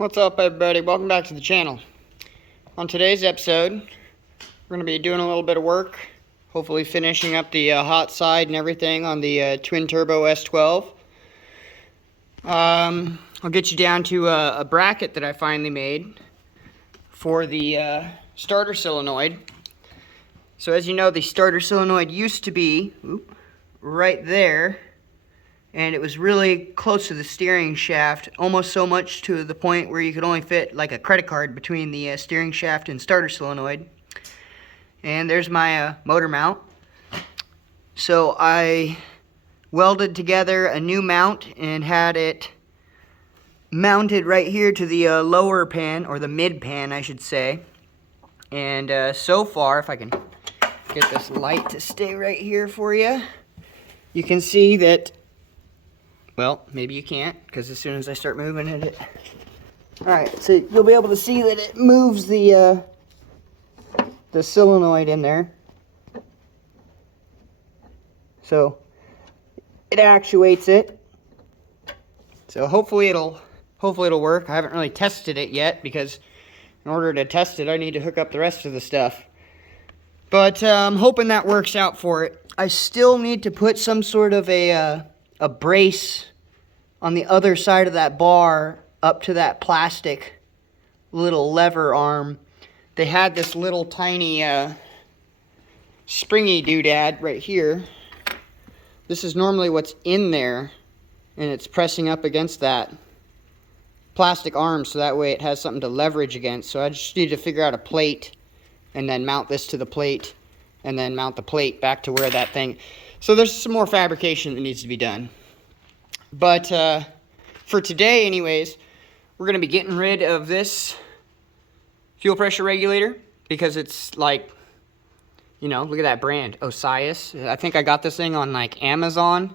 What's up, everybody? Welcome back to the channel. On today's episode, we're going to be doing a little bit of work, hopefully finishing up the hot side and everything on the twin turbo S12. I'll get you down to a bracket that I finally made for the starter solenoid. So as you know, the starter solenoid used to be right there, and it was really close to the steering shaft, almost so much to the point where you could only fit like a credit card between the steering shaft and starter solenoid. And there's my motor mount. So I welded together a new mount and had it mounted right here to the lower pan, or the mid pan I should say. And so far, if I can get this light to stay right here for you, you can see that, well, maybe you can't, because as soon as I start moving it, alright, so you'll be able to see that it moves the solenoid in there. So it actuates it. So hopefully it'll work. I haven't really tested it yet, because in order to test it, I need to hook up the rest of the stuff. But I'm hoping that works out for it. I still need to put some sort of a brace on the other side of that bar up to that plastic little lever arm. They had this little tiny springy doodad right here. This is normally what's in there, and it's pressing up against that plastic arm, so that way it has something to leverage against. So I just need to figure out a plate and then mount this to the plate and then mount the plate back to where that thing. So there's some more fabrication that needs to be done. But for today anyways, we're going to be getting rid of this fuel pressure regulator, because it's like, you know, look at that brand, Osiris. I think I got this thing on like Amazon,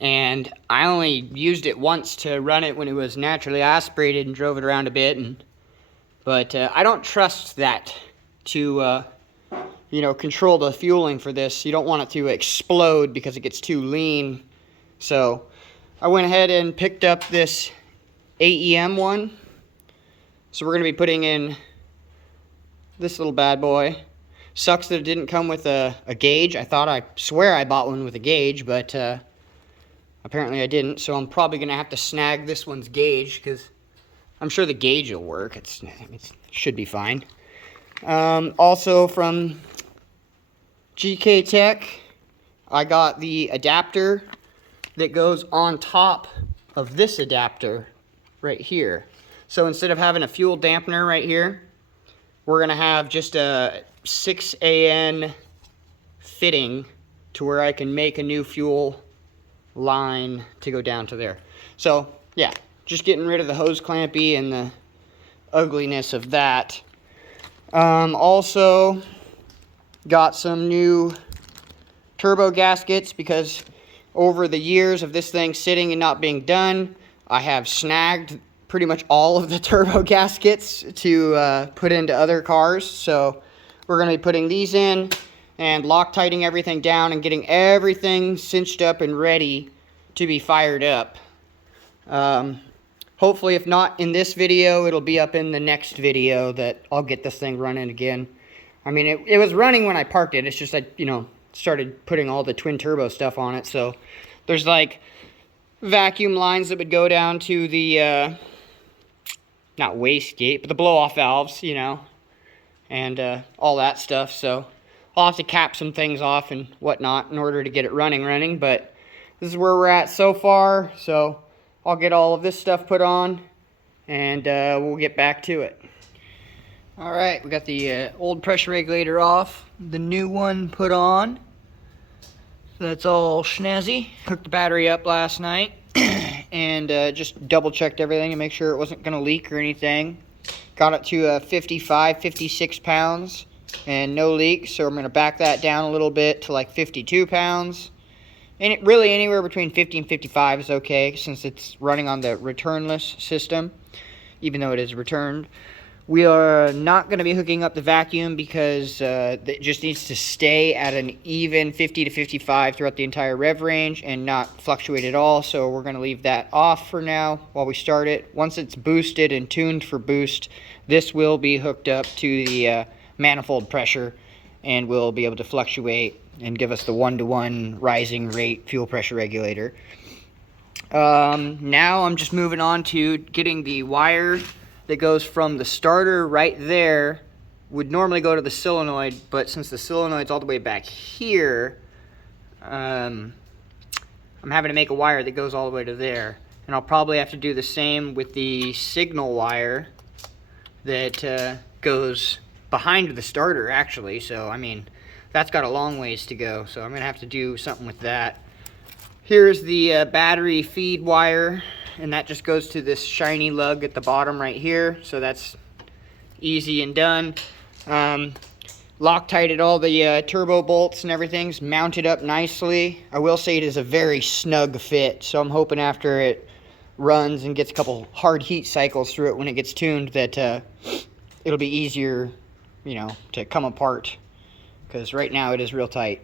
and I only used it once to run it when it was naturally aspirated and drove it around a bit. But I don't trust that to you know, control the fueling for this. You don't want it to explode because it gets too lean. So I went ahead and picked up this AEM one. So we're going to be putting in this little bad boy. Sucks that it didn't come with a gauge. I swear I bought one with a gauge, but apparently I didn't. So I'm probably going to have to snag this one's gauge, because I'm sure the gauge will work. It should be fine. Also from GK Tech, I got the adapter that goes on top of this adapter right here. So instead of having a fuel dampener right here, we're going to have just a 6AN fitting to where I can make a new fuel line to go down to there. So yeah, just getting rid of the hose clampy and the ugliness of that. Also got some new turbo gaskets, because over the years of this thing sitting and not being done, I have snagged pretty much all of the turbo gaskets to put into other cars. So we're going to be putting these in and Loctiting everything down and getting everything cinched up and ready to be fired up. Hopefully, if not in this video, it'll be up in the next video that I'll get this thing running again. I mean, it was running when I parked it. It's just that, you know, started putting all the twin turbo stuff on it. So there's like vacuum lines that would go down to the, not wastegate, but the blow-off valves, you know, and all that stuff. So I'll have to cap some things off and whatnot in order to get it running. But this is where we're at so far. So I'll get all of this stuff put on, and we'll get back to it. Alright, we got the old pressure regulator off, the new one put on. So that's all snazzy. Hooked the battery up last night and just double checked everything to make sure it wasn't going to leak or anything. Got it to 55, 56 pounds and no leak, so I'm going to back that down a little bit to like 52 pounds. And it really anywhere between 50 and 55 is okay, since it's running on the returnless system, even though it is returned. We are not going to be hooking up the vacuum because it just needs to stay at an even 50 to 55 throughout the entire rev range and not fluctuate at all. So we're going to leave that off for now while we start it. Once it's boosted and tuned for boost, this will be hooked up to the manifold pressure and will be able to fluctuate and give us the 1-to-1 rising rate fuel pressure regulator. Now I'm just moving on to getting the wire that goes from the starter right there. Would normally go to the solenoid, but since the solenoid's all the way back here, I'm having to make a wire that goes all the way to there. And I'll probably have to do the same with the signal wire that goes behind the starter, actually. So, I mean, that's got a long ways to go, so I'm going to have to do something with that. Here's the battery feed wire, and that just goes to this shiny lug at the bottom right here, so that's easy and done. Loctited all the turbo bolts and everything's mounted up nicely. I will say it is a very snug fit, so I'm hoping after it runs and gets a couple hard heat cycles through it when it gets tuned that it'll be easier, you know, to come apart, because right now it is real tight.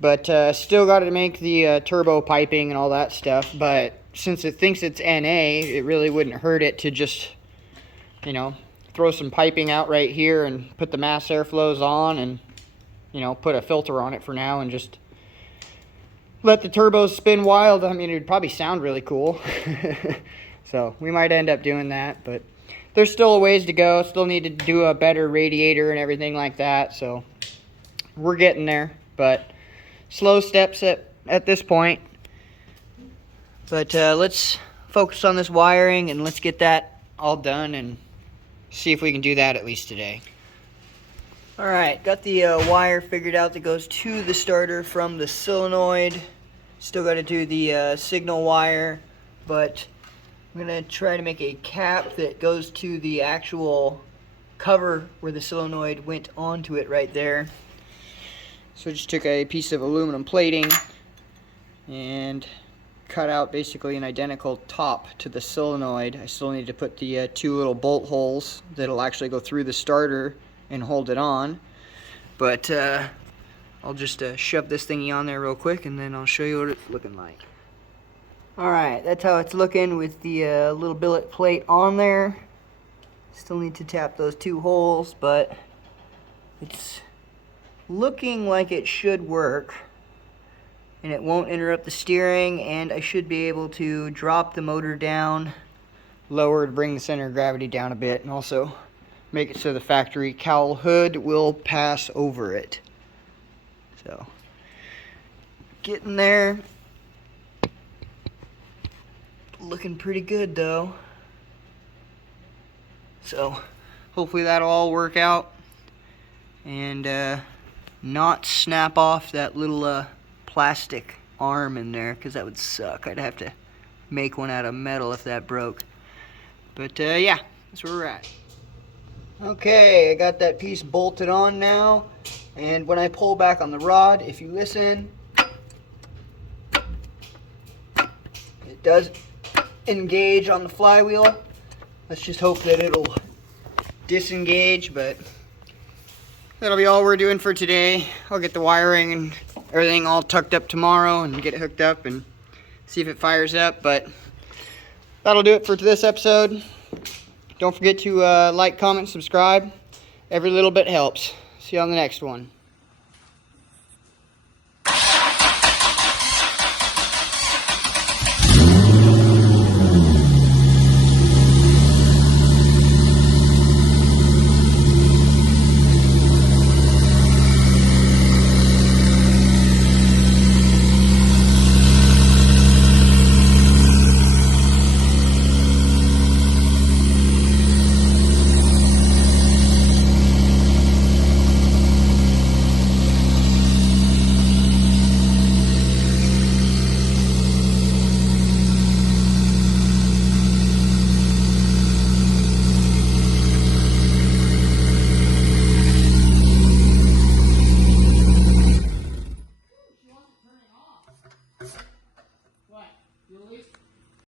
But still got to make the turbo piping and all that stuff. But since it thinks it's NA, it really wouldn't hurt it to just, you know, throw some piping out right here and put the mass airflows on and, you know, put a filter on it for now and just let the turbos spin wild. I mean, it would probably sound really cool. So we might end up doing that. But there's still a ways to go. Still need to do a better radiator and everything like that. So we're getting there. But slow steps at this point. But let's focus on this wiring and let's get that all done and see if we can do that at least today. Alright, got the wire figured out that goes to the starter from the solenoid. Still got to do the signal wire, but I'm going to try to make a cap that goes to the actual cover where the solenoid went onto it right there. So I just took a piece of aluminum plating and cut out basically an identical top to the solenoid. I still need to put the two little bolt holes that'll actually go through the starter and hold it on. But I'll just shove this thingy on there real quick and then I'll show you what it's looking like. Alright, that's how it's looking with the little billet plate on there. Still need to tap those two holes, but it's looking like it should work, and it won't interrupt the steering, and I should be able to drop the motor down lower to bring the center of gravity down a bit, and also make it so the factory cowl hood will pass over it. So, getting there. Looking pretty good though. So, hopefully that'll all work out, and not snap off that little plastic arm in there, because that would suck. I'd have to make one out of metal if that broke. But yeah, that's where we're at. Okay, I got that piece bolted on now, and when I pull back on the rod, if you listen, it does engage on the flywheel. Let's just hope that it'll disengage, but that'll be all we're doing for today. I'll get the wiring and everything all tucked up tomorrow and get it hooked up and see if it fires up. But that'll do it for this episode. Don't forget to like, comment, subscribe. Every little bit helps. See you on the next one.